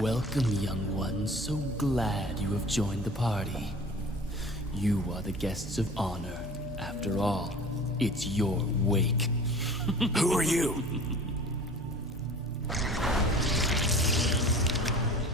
Welcome, young ones. So glad you have joined the party. You are the guests of honor. After all, it's your wake. Who are you?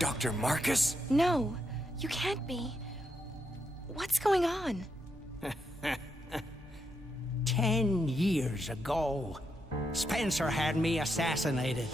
Dr. Marcus? No, you can't be. What's going on? 10 years ago, Spencer had me assassinated.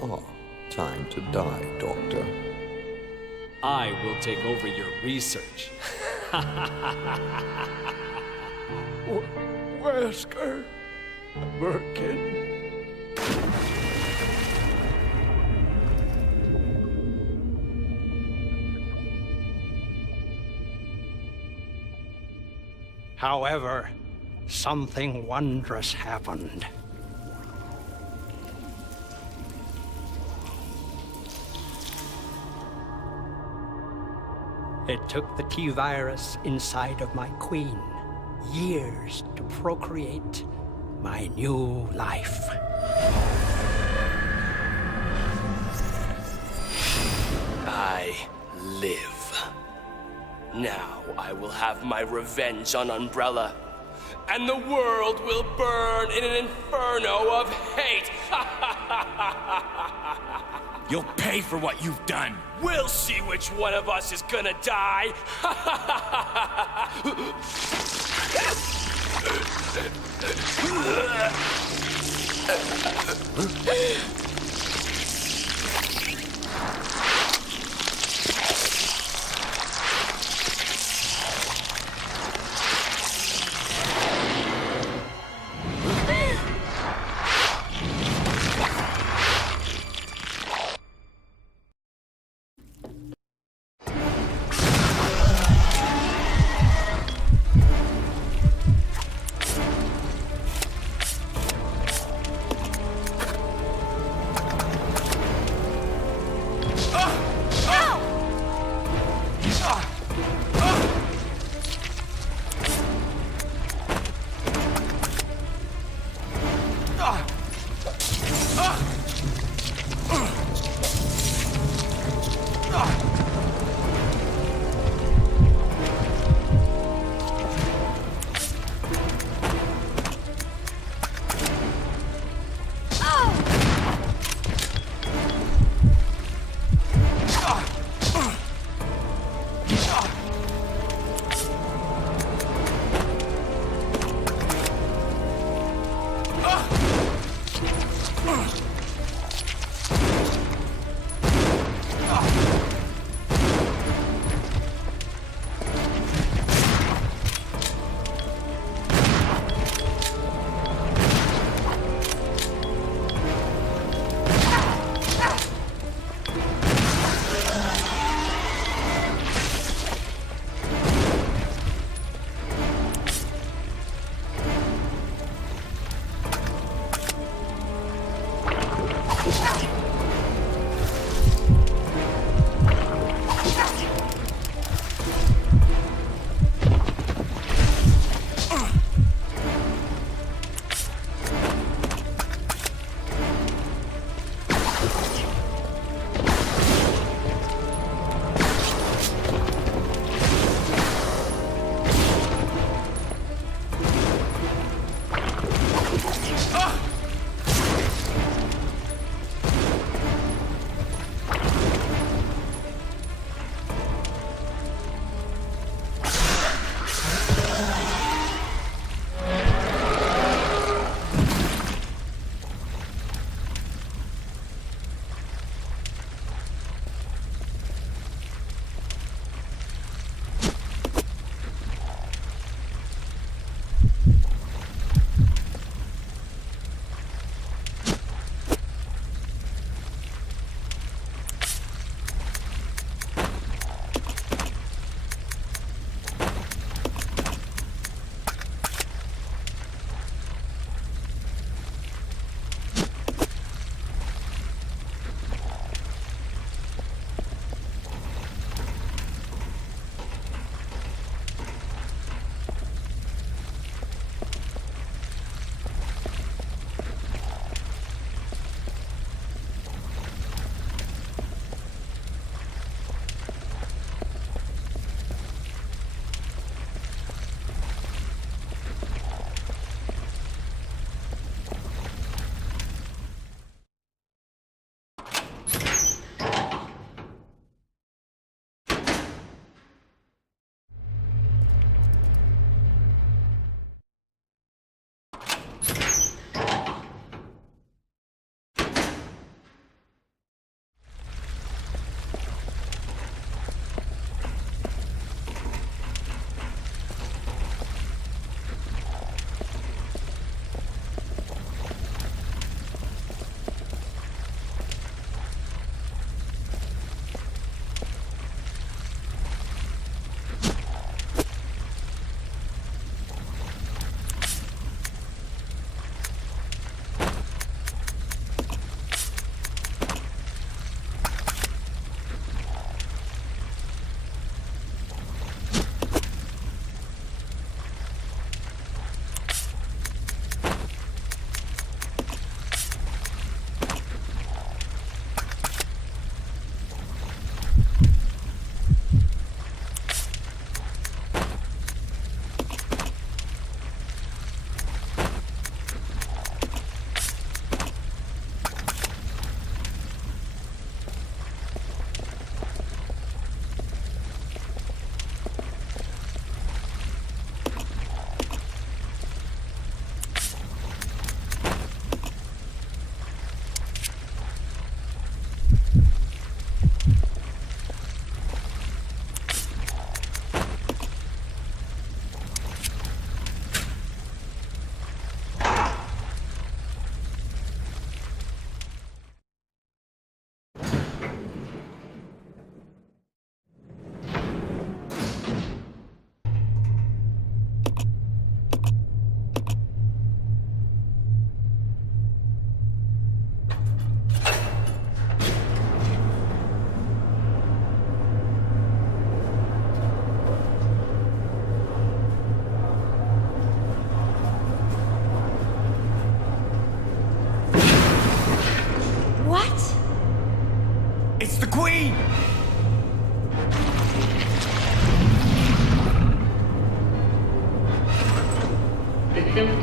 Oh, time to die, Doctor. I will take over your research. Wesker, Birkin. However, something wondrous happened. It took the T-virus inside of my queen years to procreate my new life. I live. Now I will have my revenge on Umbrella, and the world will burn in an inferno of hate. You'll pay for what you've done. We'll see which one of us is gonna die.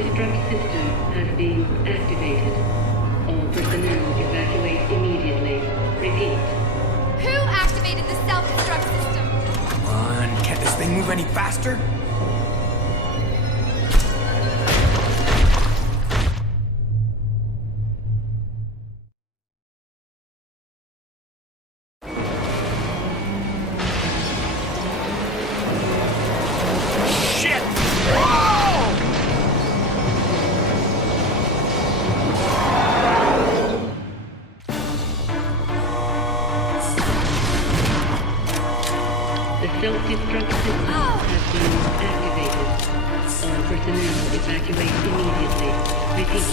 self-destruct system has been activated. All personnel evacuate immediately. Repeat. Who activated the self-destruct system? Come on, can't this thing move any faster? The self-destruct system has been activated. All personnel evacuate immediately. Repeat.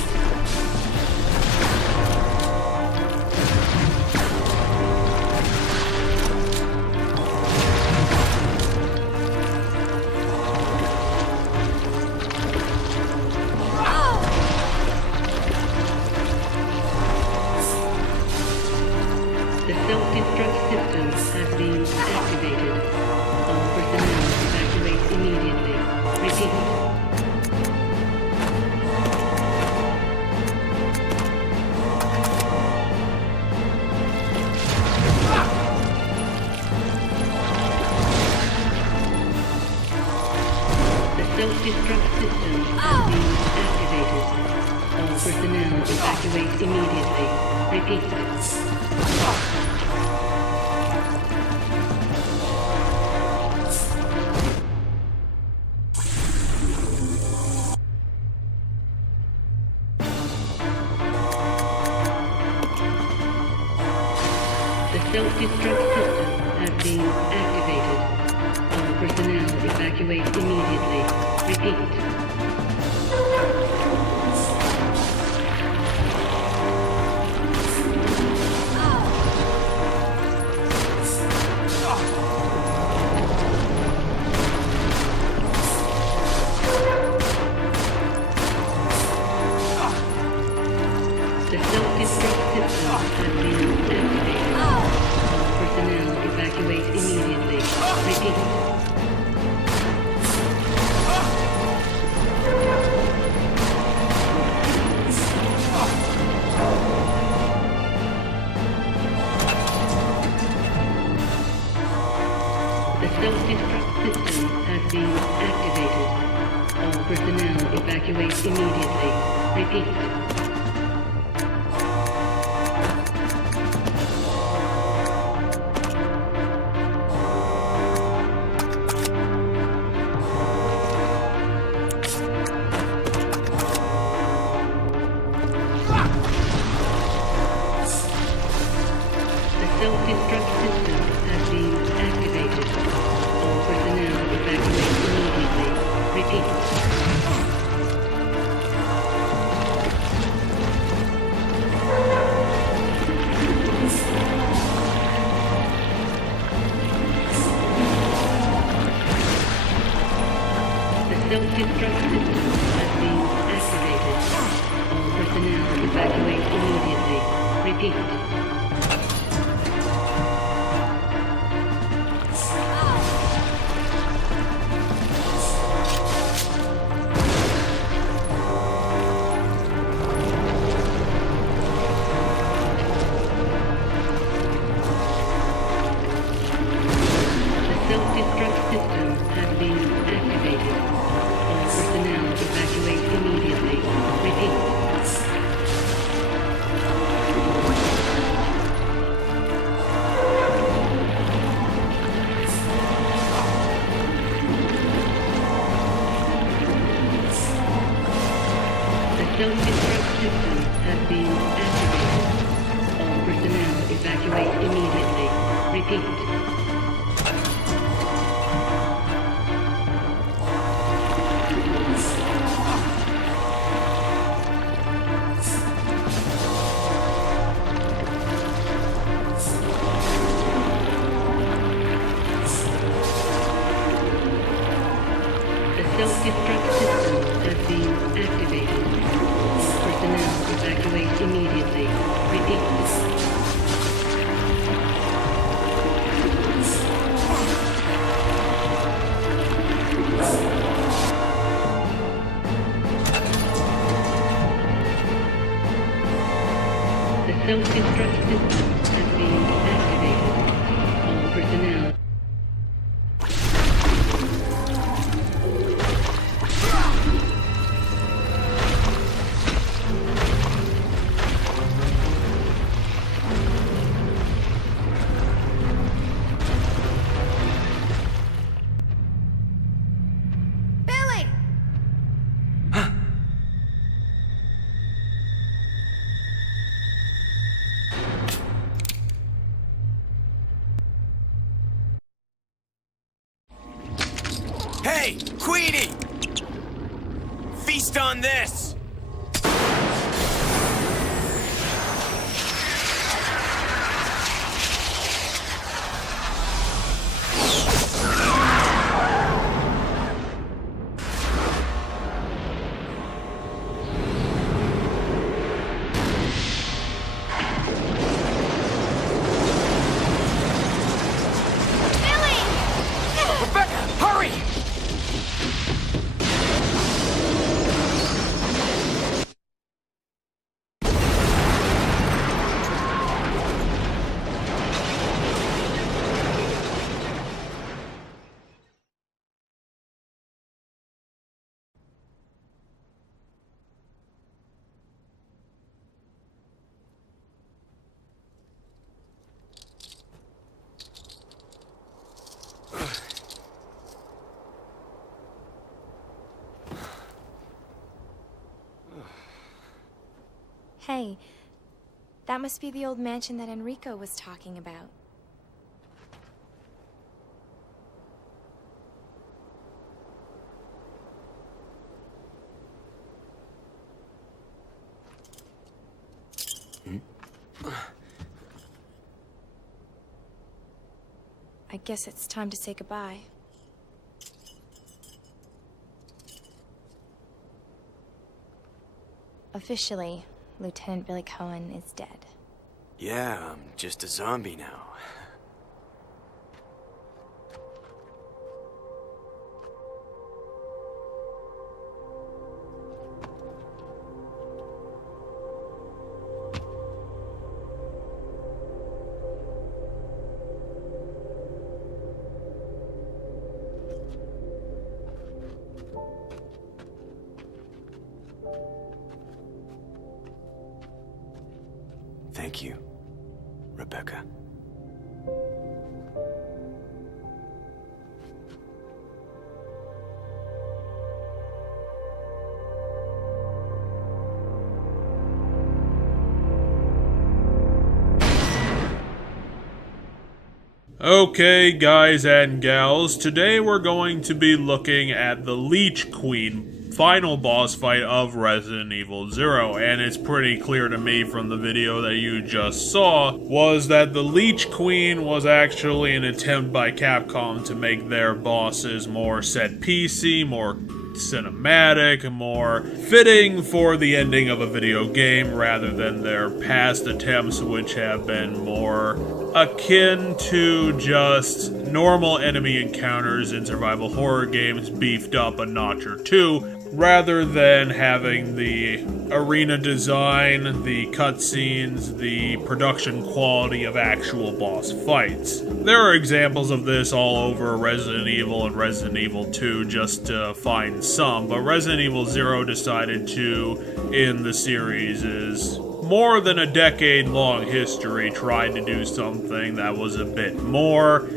The self-destruct system has been activated. All personnel evacuate immediately. Repeat. The self-destruct system has been activated. All personnel evacuate immediately. Repeat. The self-destruct system has been activated. All personnel evacuate immediately. Repeat. The self-destruct system has been activated. All personnel evacuate immediately. Repeat. The self-destruct system has been activated. All personnel evacuate immediately. Repeat. The self-destruct system has been activated. All personnel evacuate immediately. Repeat. The self-destruct system has been activated. All personnel evacuate immediately. Repeat. The self-destruct system has been activated. All personnel evacuate immediately. Repeat. The self-destruct system has been activated. All personnel evacuate immediately. Repeat. The self-destruct system has been activated. All personnel evacuate immediately. Repeat. Hey, Queenie! Feast on this! Hey, that must be the old mansion that Enrico was talking about. I guess it's time to say goodbye. Officially, Lieutenant Billy Cohen is dead. Yeah, I'm just a zombie now. Thank you, Rebecca. Okay, guys and gals, today we're going to be looking at the Leech Queen final boss fight of Resident Evil 0, and it's pretty clear to me from the video that you just saw was that the Leech Queen was actually an attempt by Capcom to make their bosses more set-piecey, more cinematic, more fitting for the ending of a video game rather than their past attempts, which have been more akin to just normal enemy encounters in survival horror games beefed up a notch or two, rather than having the arena design, the cutscenes, the production quality of actual boss fights. There are examples of this all over Resident Evil and Resident Evil 2, just to find some, but Resident Evil 0 decided to, in the series' more than a decade-long history, tried to do something that was a bit more,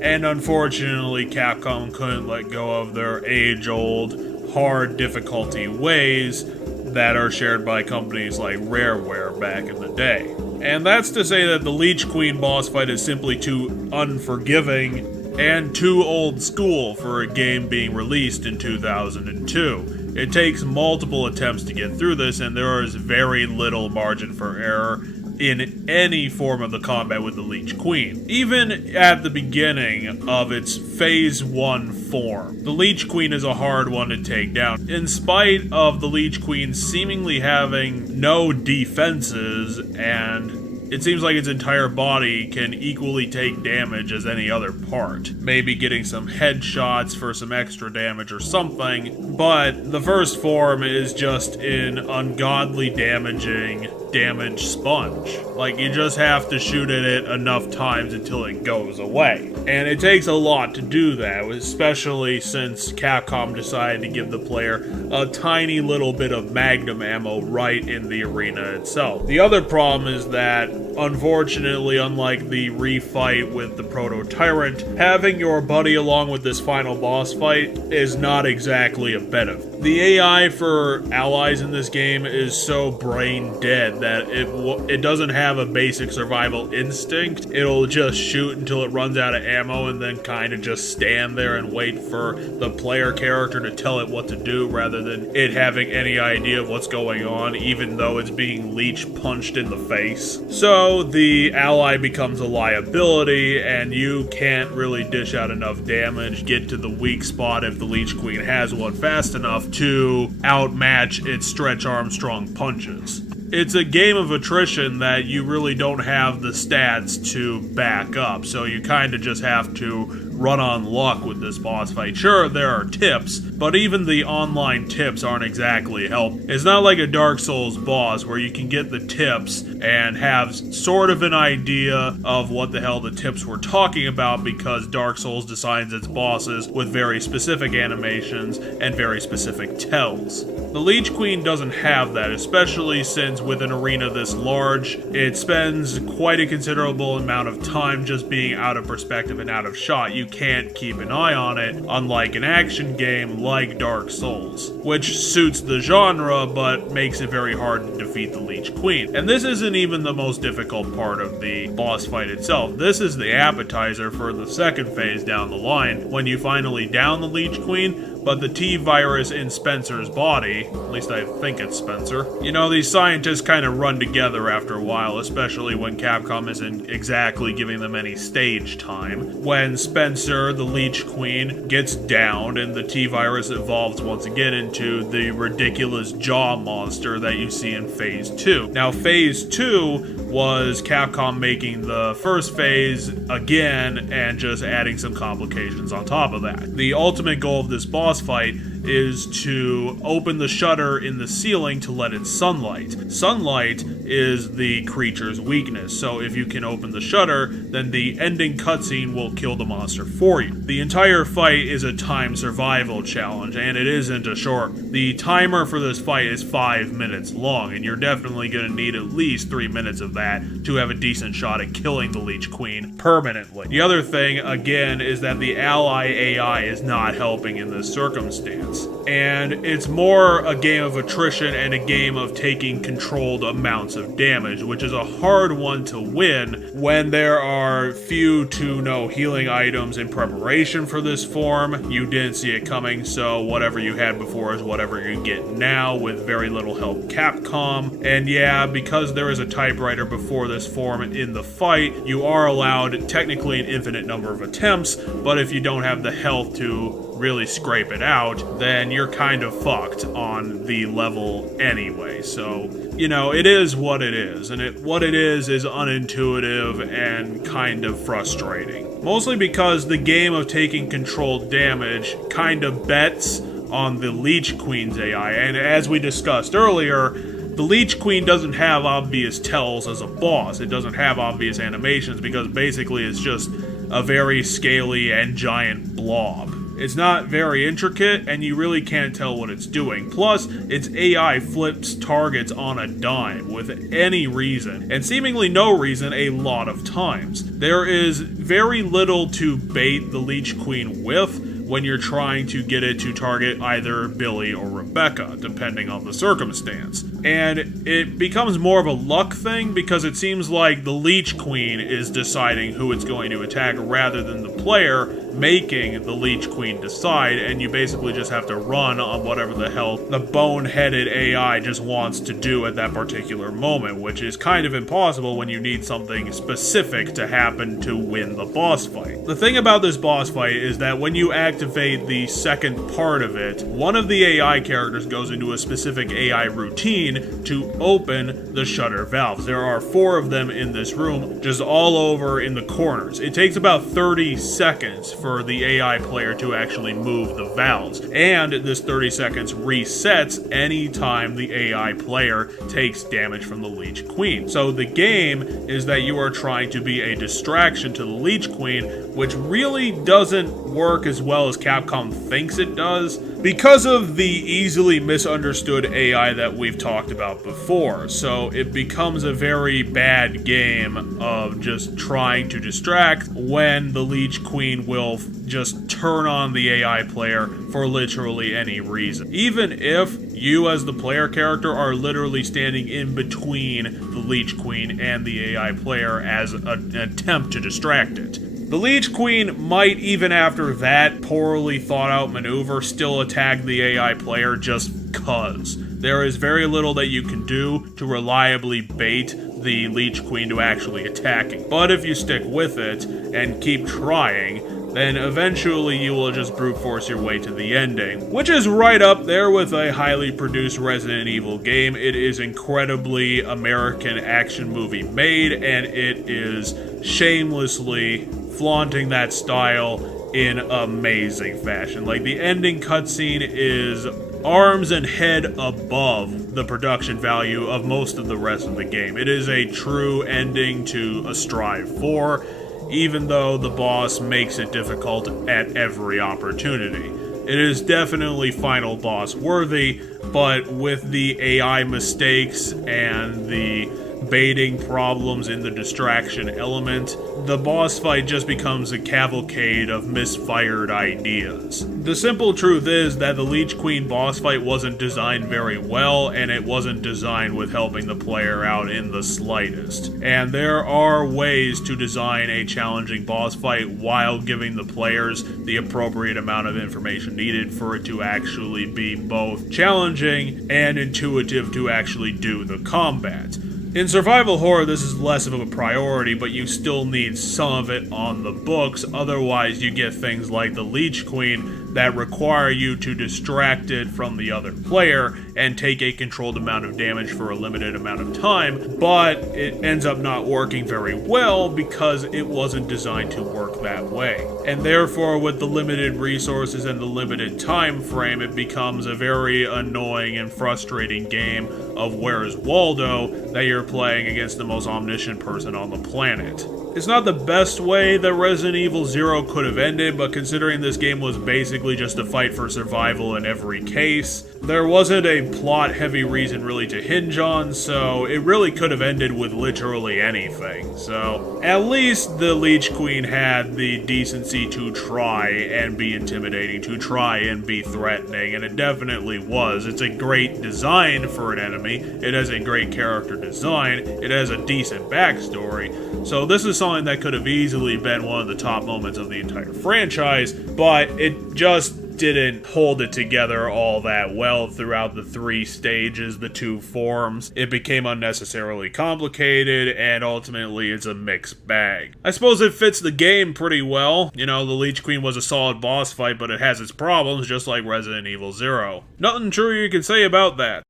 and unfortunately Capcom couldn't let go of their age-old, hard difficulty ways that are shared by companies like Rareware back in the day. And that's to say that the Leech Queen boss fight is simply too unforgiving and too old school for a game being released in 2002. It takes multiple attempts to get through this, and there is very little margin for error in any form of the combat with the Leech Queen. Even at the beginning of its Phase 1 form, the Leech Queen is a hard one to take down. In spite of the Leech Queen seemingly having no defenses, and it seems like its entire body can equally take damage as any other part. Maybe getting some headshots for some extra damage or something, but the first form is just an ungodly damaging damage sponge. Like, you just have to shoot at it enough times until it goes away. And it takes a lot to do that, especially since Capcom decided to give the player a tiny little bit of magnum ammo right in the arena itself. The other problem is that, unfortunately, unlike the refight with the Proto-Tyrant, having your buddy along with this final boss fight is not exactly a benefit. The AI for allies in this game is so brain dead that it doesn't have a basic survival instinct. It'll just shoot until it runs out of ammo and then kind of just stand there and wait for the player character to tell it what to do rather than it having any idea of what's going on, even though it's being Leech punched in the face. So the ally becomes a liability and you can't really dish out enough damage, get to the weak spot if the Leech Queen has one fast enough to outmatch its Stretch Armstrong punches. It's a game of attrition that you really don't have the stats to back up, so you kind of just have to run on luck with this boss fight. Sure, there are tips, but even the online tips aren't exactly helpful. It's not like a Dark Souls boss where you can get the tips and have sort of an idea of what the hell the tips were talking about because Dark Souls designs its bosses with very specific animations and very specific tells. The Leech Queen doesn't have that, especially since with an arena this large, it spends quite a considerable amount of time just being out of perspective and out of shot. You can't keep an eye on it, unlike an action game like Dark Souls, which suits the genre but makes it very hard to defeat the Leech Queen. And this isn't even the most difficult part of the boss fight itself. This is the appetizer for the second phase down the line, when you finally down the Leech Queen, but the T-virus in Spencer's body, at least I think it's Spencer. You know, these scientists kind of run together after a while, especially when Capcom isn't exactly giving them any stage time. When Spencer, the Leech Queen, gets downed and the T-virus evolves once again into the ridiculous jaw monster that you see in Phase 2. Now, Phase 2 was Capcom making the first phase again and just adding some complications on top of that. The ultimate goal of this boss fight is to open the shutter in the ceiling to let in sunlight. Sunlight is the creature's weakness, so if you can open the shutter, then the ending cutscene will kill the monster for you. The entire fight is a time survival challenge, and it isn't a short. The timer for this fight is 5 minutes long, and you're definitely going to need at least 3 minutes of that to have a decent shot at killing the Leech Queen permanently. The other thing, again, is that the ally AI is not helping in this circumstance. And it's more a game of attrition and a game of taking controlled amounts of damage, which is a hard one to win when there are few to no healing items in preparation for this form. You didn't see it coming, so whatever you had before is whatever you get now with very little help Capcom. And yeah, because there is a typewriter before this form in the fight, you are allowed technically an infinite number of attempts, but if you don't have the health to really scrape it out, then you're kind of fucked on the level anyway. So, you know, it is what it is, and what it is unintuitive and kind of frustrating. Mostly because the game of taking controlled damage kind of bets on the Leech Queen's AI, and as we discussed earlier, the Leech Queen doesn't have obvious tells as a boss. It doesn't have obvious animations because basically it's just a very scaly and giant blob. It's not very intricate, and you really can't tell what it's doing. Plus, its AI flips targets on a dime with any reason, and seemingly no reason a lot of times. There is very little to bait the Leech Queen with when you're trying to get it to target either Billy or Rebecca, depending on the circumstance. And it becomes more of a luck thing because it seems like the Leech Queen is deciding who it's going to attack rather than the player making the Leech Queen decide, and you basically just have to run on whatever the hell the boneheaded AI just wants to do at that particular moment, which is kind of impossible when you need something specific to happen to win the boss fight. The thing about this boss fight is that when you activate the second part of it, one of the AI characters goes into a specific AI routine to open the shutter valves. There are 4 of them in this room, just all over in the corners. It takes about 30 seconds for the AI player to actually move the valves, and this 30 seconds resets anytime the AI player takes damage from the Leech Queen. So the game is that you are trying to be a distraction to the Leech Queen, which really doesn't work as well as Capcom thinks it does, because of the easily misunderstood AI that we've talked about before. So it becomes a very bad game of just trying to distract when the Leech Queen will itself just turn on the AI player for literally any reason. Even if you as the player character are literally standing in between the Leech Queen and the AI player as an attempt to distract it. The Leech Queen might, even after that poorly thought out maneuver, still attack the AI player just cuz. There is very little that you can do to reliably bait the Leech Queen to actually attacking. But if you stick with it and keep trying, then eventually you will just brute force your way to the ending, which is right up there with a highly produced Resident Evil game. It is incredibly American action movie made, and it is shamelessly flaunting that style in amazing fashion. Like, the ending cutscene is arms and head above the production value of most of the rest of the game. It is a true ending to strive for, even though the boss makes it difficult at every opportunity. It is definitely final boss worthy, but with the AI mistakes and the baiting problems in the distraction element, the boss fight just becomes a cavalcade of misfired ideas. The simple truth is that the Leech Queen boss fight wasn't designed very well, and it wasn't designed with helping the player out in the slightest. And there are ways to design a challenging boss fight while giving the players the appropriate amount of information needed for it to actually be both challenging and intuitive to actually do the combat. In survival horror, this is less of a priority, but you still need some of it on the books. Otherwise, you get things like the Leech Queen that require you to distract it from the other player and take a controlled amount of damage for a limited amount of time, but it ends up not working very well because it wasn't designed to work that way. And therefore, with the limited resources and the limited time frame, it becomes a very annoying and frustrating game of Where's Waldo that you're playing against the most omniscient person on the planet. It's not the best way that Resident Evil 0 could have ended, but considering this game was basically just a fight for survival in every case, there wasn't a plot-heavy reason really to hinge on, so it really could have ended with literally anything. So, at least the Leech Queen had the decency to try and be intimidating, to try and be threatening, and it definitely was. It's a great design for an enemy, it has a great character design, it has a decent backstory, so this is something that could have easily been one of the top moments of the entire franchise, but it just didn't hold it together all that well throughout the 3 stages, the 2 forms. It became unnecessarily complicated, and ultimately it's a mixed bag. I suppose it fits the game pretty well. You know, the Leech Queen was a solid boss fight, but it has its problems, just like Resident Evil 0. Nothing true you can say about that.